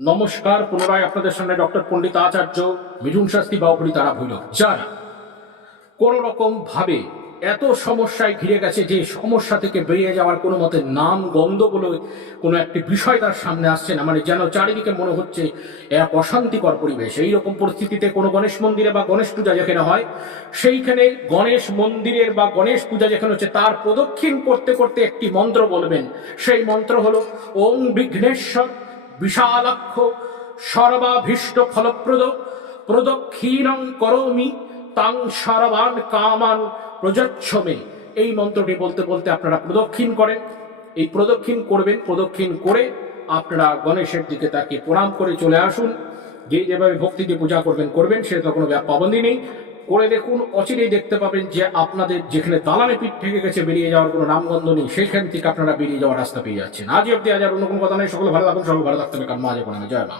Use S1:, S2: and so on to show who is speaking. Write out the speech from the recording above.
S1: নমস্কার, পুনরায় আপনাদের সামনে ডক্টর পণ্ডিত আচার্য মিঠুন শাস্তি বাউপড়ি তারা ভুল যারা কোন রকম ভাবে এত সমস্যায় ঘিরে গেছে যে সমস্যা থেকে বেরিয়ে যাওয়ার কোনো মতে নাম গন্ধ বলে কোনো একটি বিষয় তার সামনে আসছে না মানে যেন চারিদিকে মনে হচ্ছে এক অশান্তিকর পরিবেশ। এই রকম পরিস্থিতিতে কোনো গণেশ মন্দিরে বা গণেশ পূজা যেখানে হয়, সেইখানে গণেশ মন্দিরের বা গণেশ পূজা যেখানে হচ্ছে, তার প্রদক্ষিণ করতে করতে একটি মন্ত্র বলবেন। সেই মন্ত্র হলো ওম বিঘ্নেশ্বর বিশালাক্ষ, সর্বাভীষ্ট ফলপ্রদ, প্রদক্ষিণং করমি তাং সর্বান কামান প্রযচ্ছমে এই মন্ত্রটি বলতে বলতে আপনারা প্রদক্ষিণ করেন। এই প্রদক্ষিণ করবেন, প্রদক্ষিণ করে আপনারা গণেশের দিকে তাকে প্রণাম করে চলে আসুন। যে যেভাবে ভক্তি দিয়ে পূজা করবেন করবেন, সেটা কোনো ব্যাপ- পাবন্দি নেই। করে দেখুন, অচিরেই দেখতে পাবেন যে আপনাদের যেখানে দালানে পিঠ থেকে গেছে, বেরিয়ে যাওয়ার কোনো নামগন্ধ নেই, সেইখান থেকে আপনারা বেরিয়ে যাওয়ার রাস্তা পেয়ে যাচ্ছেন। আজ অব্দি আজ আর অন্য কোনো কথা নেই। সকলে ভালো থাকুন, সকলে ভালো থাকতে হবে। কারণ মাঝে কোনো জয় মা